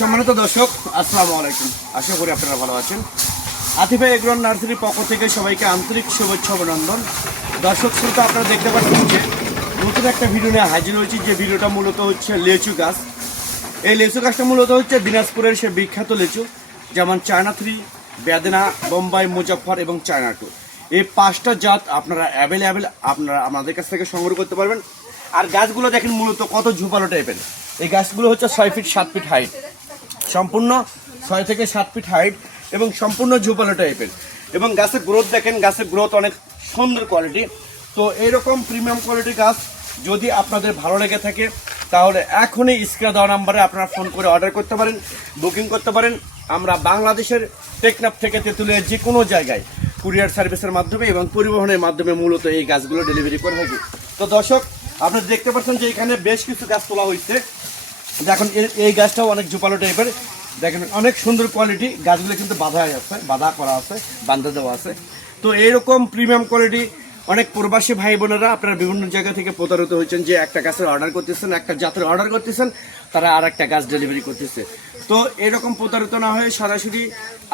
সম্মানিত দর্শক, আসসালামু আলাইকুম। আশা করি আপনারা ভালো আছেন। আতিফা এগ্রো নার্সারির পক্ষ থেকে সবাইকে আন্তরিক শুভেচ্ছা অভিনন্দন। দর্শক শ্রোতা, আপনারা দেখতে পাচ্ছেন যে নতুন একটা ভিডিও নিয়ে হাজির হয়েছি। যে ভিডিওটা মূলত হচ্ছে লেচু গাছ। এই লেচু গাছটা মূলত হচ্ছে দিনাজপুরের সে বিখ্যাত লেচু, যেমন চায়না 3, বেদেনা, বোম্বাই, মুজাফফর এবং চায়না 2। এই 5টা জাত আপনারা অ্যাভেলেবেল আপনারা আমাদের কাছ থেকে সংগ্রহ করতে পারবেন। আর গাছগুলো দেখেন মূলত কত ঝোপালো টাইপের। এই গাছগুলো হচ্ছে 6 ফিট 7 ফিট হাইট, সম্পূর্ণ 6 থেকে 7 ফিট হাইট এবং সম্পূর্ণ ঝোপালো টাইপের। এবং গাছের গ্রোথ দেখেন, গাছের গ্রোথ অনেক সুন্দর কোয়ালিটি। তো এইরকম প্রিমিয়াম কোয়ালিটি গাছ যদি আপনাদের ভালো লেগে থাকে তাহলে এখনই স্ক্রিনে দেওয়া নাম্বারে আপনারা ফোন করে অর্ডার করতে পারেন, বুকিং করতে পারেন। আমরা বাংলাদেশের টেকনাফ থেকে তেঁতুলিয়ার যে কোনো জায়গায় কুরিয়ার সার্ভিসের মাধ্যমে এবং পরিবহনের মাধ্যমে মূলত এই গাছগুলো ডেলিভারি করে থাকি। তো দর্শক, আপনারা দেখতে পাচ্ছেন যে এখানে বেশ কিছু গাছ তোলা হয়েছে। দেখুন এই গাছটাও অনেক ঝোপালো টাইপের, দেখেন অনেক সুন্দর কোয়ালিটি। গাছগুলো কিন্তু বাঁধা করা আছে, বান্ধা দেওয়া আছে। তো এইরকম প্রিমিয়াম কোয়ালিটি অনেক প্রবাসী ভাই বোনেরা আপনারা বিভিন্ন জায়গা থেকে প্রতারিত হয়েছেন যে একটা গাছের অর্ডার করতেছেন, একটা জাতের অর্ডার করতেছেন, তারা আর একটা গাছ ডেলিভারি করতেছে। তো এরকম প্রতারিত না হয়ে সরাসরি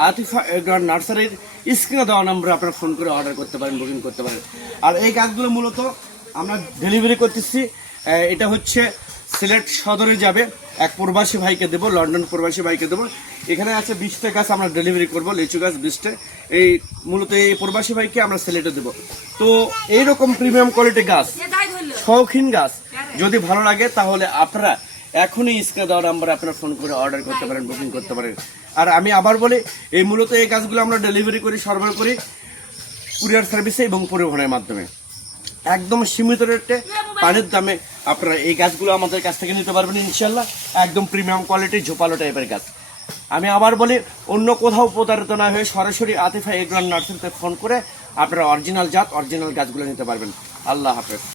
আতিফা এগ্রো নার্সারির স্ক্রিনে দেওয়া নম্বরে আপনারা ফোন করে অর্ডার করতে পারেন, বুকিং করতে পারেন। আর এই গাছগুলো মূলত আমরা ডেলিভারি করতেছি। এটা হচ্ছে সিলেট সদরে যাবে, এক প্রবাসী ভাইকে দেবো, লন্ডন প্রবাসী ভাইকে দেবো। এখানে আছে 20টা গাছ আমরা ডেলিভারি করবো, লিচু গাছ 20টা। এই মূলত এই প্রবাসী ভাইকে আমরা সিলেটে দেবো। তো এইরকম প্রিমিয়াম কোয়ালিটি গাছ, শৌখিন গাছ যদি ভালো লাগে তাহলে আপনারা এখনই স্ক্রিনে দেওয়া নাম্বারে আপনারা ফোন করে অর্ডার করতে পারেন, বুকিং করতে পারেন। আর আমি আবার বলি, এই মূলত এই গাছগুলো আমরা ডেলিভারি করি, সরবরাহ করি কুরিয়ার সার্ভিসে এবং পরিবহনের মাধ্যমে। একদম সীমিত রেটে পানির দামে আপনারা এই গাছগুলো আমাদের কাছ থেকে নিতে পারবেন ইনশাল্লাহ। একদম প্রিমিয়াম কোয়ালিটি ঝোপালো টাইপের গাছ। আমি আবার বলি, অন্য কোথাও প্রতারিত না হয়ে সরাসরি আতিফা এগ্রো নার্সারিতে ফোন করে আপনারা অরিজিনাল জাত, অরিজিনাল গাছগুলো নিতে পারবেন। আল্লাহ হাফেজ।